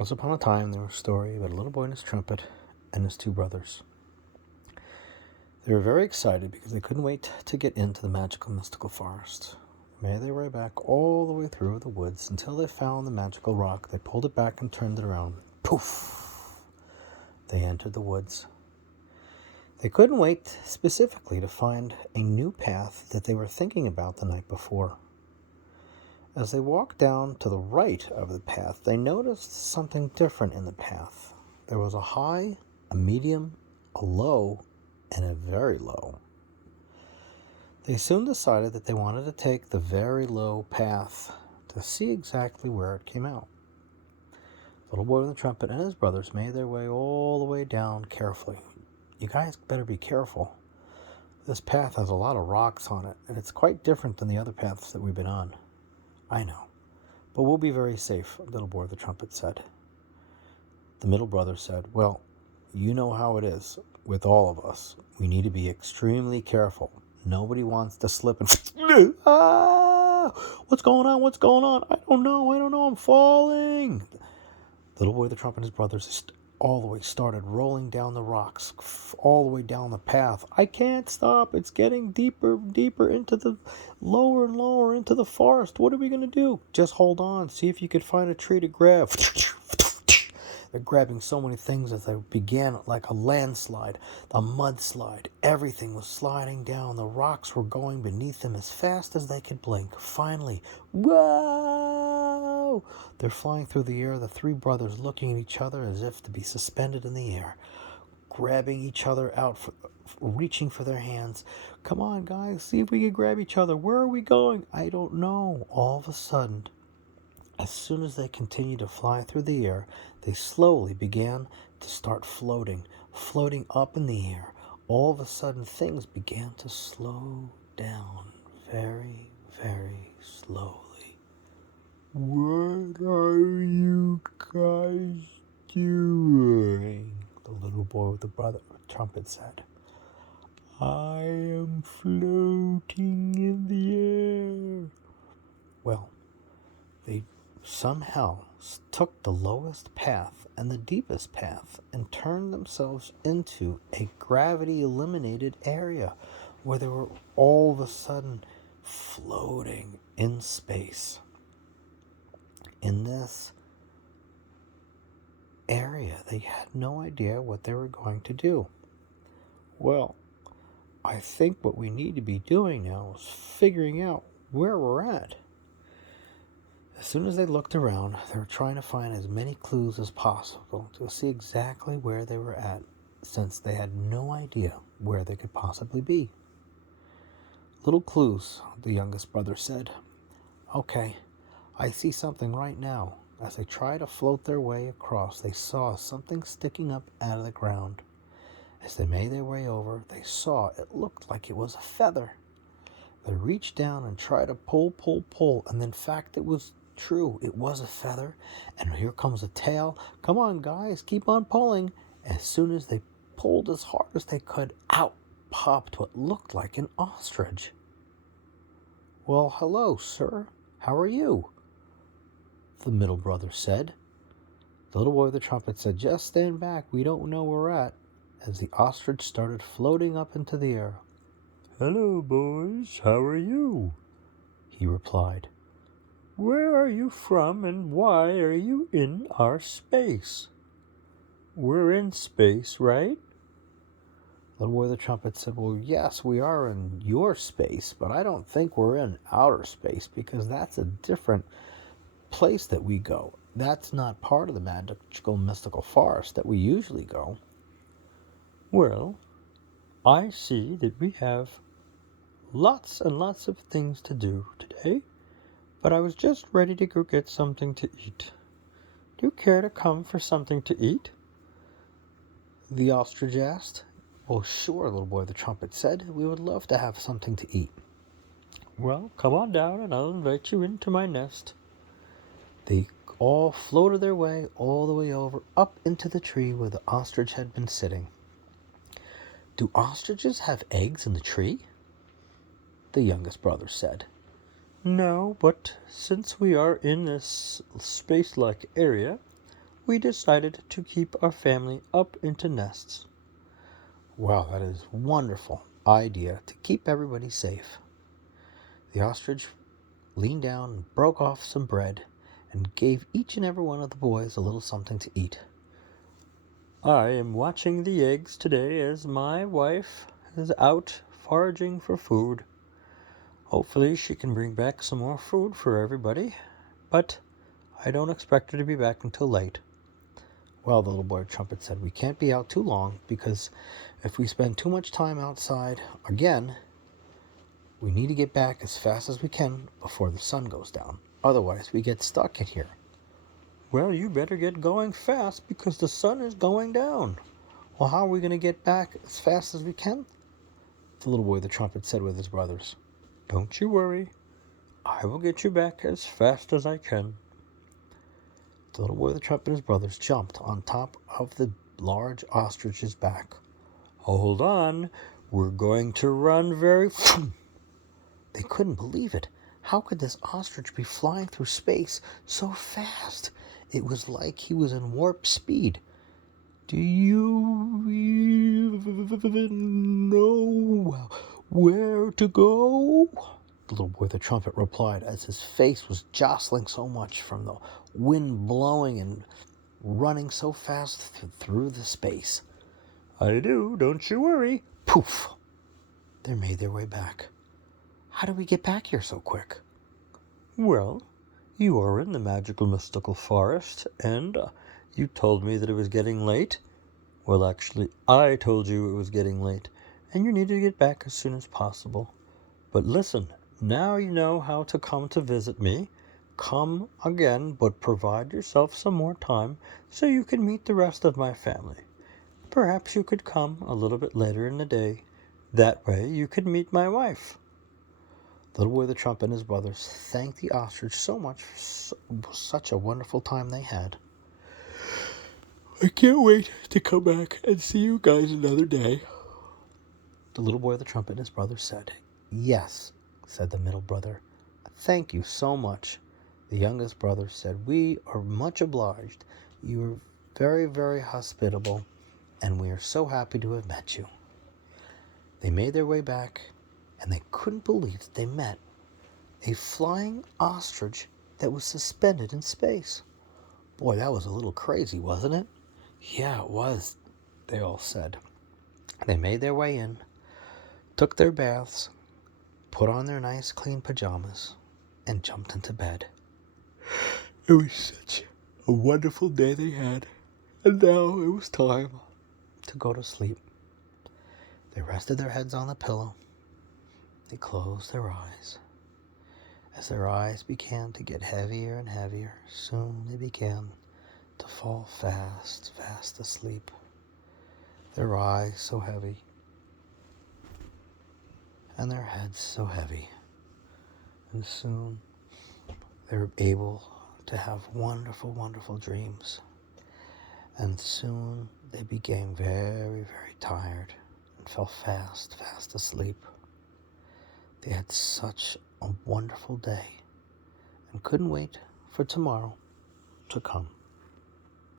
Once upon a time, there was a story about a little boy and his trumpet and his two brothers. They were very excited because they couldn't wait to get into the magical, mystical forest. They made their way back all the way through the woods until they found the magical rock. They pulled it back and turned it around. Poof! They entered the woods. They couldn't wait specifically to find a new path that they were thinking about the night before. As they walked down to the right of the path, they noticed something different in the path. There was a high, a medium, a low, and a very low. They soon decided that they wanted to take the very low path to see exactly where it came out. The little boy with the trumpet and his brothers made their way all the way down carefully. You guys better be careful. This path has a lot of rocks on it, and it's quite different than the other paths that we've been on. I know, but we'll be very safe, little boy with the trumpet said. The middle brother said, well, you know how it is with all of us. We need to be extremely careful. Nobody wants to slip and what's going on? What's going on? I don't know. I'm falling. The little boy with the trumpet and his brothers all the way started rolling down the rocks, all the way down the path. I can't stop. It's getting deeper and deeper into the lower and lower into the forest. What are we going to do? Just hold on. See if you could find a tree to grab. They're grabbing so many things as they began like a landslide, a mudslide. Everything was sliding down. The rocks were going beneath them as fast as they could blink. Finally, whoa! They're flying through the air, the three brothers looking at each other as if to be suspended in the air, grabbing each other out, reaching for their hands. Come on, guys, see if we can grab each other. Where are we going? I don't know. All of a sudden, as soon as they continued to fly through the air, they slowly began to start floating up in the air. All of a sudden, things began to slow down very, very slowly. What are you guys doing? The little boy with the trumpet said. I am floating in the air. Well, they somehow took the lowest path and the deepest path and turned themselves into a gravity-eliminated area where they were all of a sudden floating in space. In this area, they had no idea what they were going to do. Well, I think what we need to be doing now is figuring out where we're at. As soon as they looked around, they were trying to find as many clues as possible to see exactly where they were at, since they had no idea where they could possibly be. Little clues, the youngest brother said. Okay, I see something right now. As they tried to float their way across, they saw something sticking up out of the ground. As they made their way over, they saw it looked like it was a feather. They reached down and tried to pull, and in fact it was true. It was a feather, and here comes a tail. Come on, guys, keep on pulling. As soon as they pulled as hard as they could, out popped what looked like an ostrich. Well, hello, sir. How are you? The middle brother said. The little boy with the trumpet said, just stand back. We don't know where we're at. As the ostrich started floating up into the air. Hello, boys. How are you? He replied. Where are you from and why are you in our space? We're in space, right? The little boy with the trumpet said, well, yes, we are in your space, but I don't think we're in outer space because that's a different place that we go. That's not part of the magical, mystical forest that we usually go. Well, I see that we have lots and lots of things to do today, but I was just ready to go get something to eat. Do you care to come for something to eat? The ostrich asked. Well, sure, little boy, the trumpet said. We would love to have something to eat. Well, come on down and I'll invite you into my nest. They all floated their way all the way over, up into the tree where the ostrich had been sitting. Do ostriches have eggs in the tree? The youngest brother said. No, but since we are in this space-like area, we decided to keep our family up into nests. Wow, that is a wonderful idea to keep everybody safe. The ostrich leaned down and broke off some bread and gave each and every one of the boys a little something to eat. I am watching the eggs today as my wife is out foraging for food. Hopefully she can bring back some more food for everybody, but I don't expect her to be back until late. Well, the little boy trumpet said, we can't be out too long because if we spend too much time outside again, we need to get back as fast as we can before the sun goes down. Otherwise, we get stuck in here. Well, you better get going fast because the sun is going down. Well, how are we going to get back as fast as we can? The little boy, the trumpet, said with his brothers. Don't you worry. I will get you back as fast as I can. The little boy, the trumpet, and his brothers jumped on top of the large ostrich's back. Hold on. We're going to run very... They couldn't believe it. How could this ostrich be flying through space so fast? It was like he was in warp speed. Do you even know where to go? The little boy, the trumpet, replied as his face was jostling so much from the wind blowing and running so fast through the space. I do, don't you worry. Poof! They made their way back. How did we get back here so quick? Well, you are in the magical mystical forest, and you told me that it was getting late. Well, actually, I told you it was getting late, and you needed to get back as soon as possible. But listen, now you know how to come to visit me. Come again, but provide yourself some more time so you can meet the rest of my family. Perhaps you could come a little bit later in the day. That way you could meet my wife. The little boy, the trumpet, and his brothers thanked the ostrich so much for such a wonderful time they had. I can't wait to come back and see you guys another day. The little boy, the trumpet, and his brothers said, Yes, said the middle brother. Thank you so much. The youngest brother said, We are much obliged. You are very, very hospitable, and we are so happy to have met you. They made their way back, and they couldn't believe that they met a flying ostrich that was suspended in space. Boy, that was a little crazy, wasn't it? Yeah, it was, they all said. They made their way in, took their baths, put on their nice clean pajamas, and jumped into bed. It was such a wonderful day they had, and now it was time to go to sleep. They rested their heads on the pillow. They closed their eyes. As their eyes began to get heavier and heavier, soon they began to fall fast, fast asleep. Their eyes so heavy, and their heads so heavy. And soon they were able to have wonderful, wonderful dreams. And soon they became very, very tired and fell fast, fast asleep. They had such a wonderful day and couldn't wait for tomorrow to come.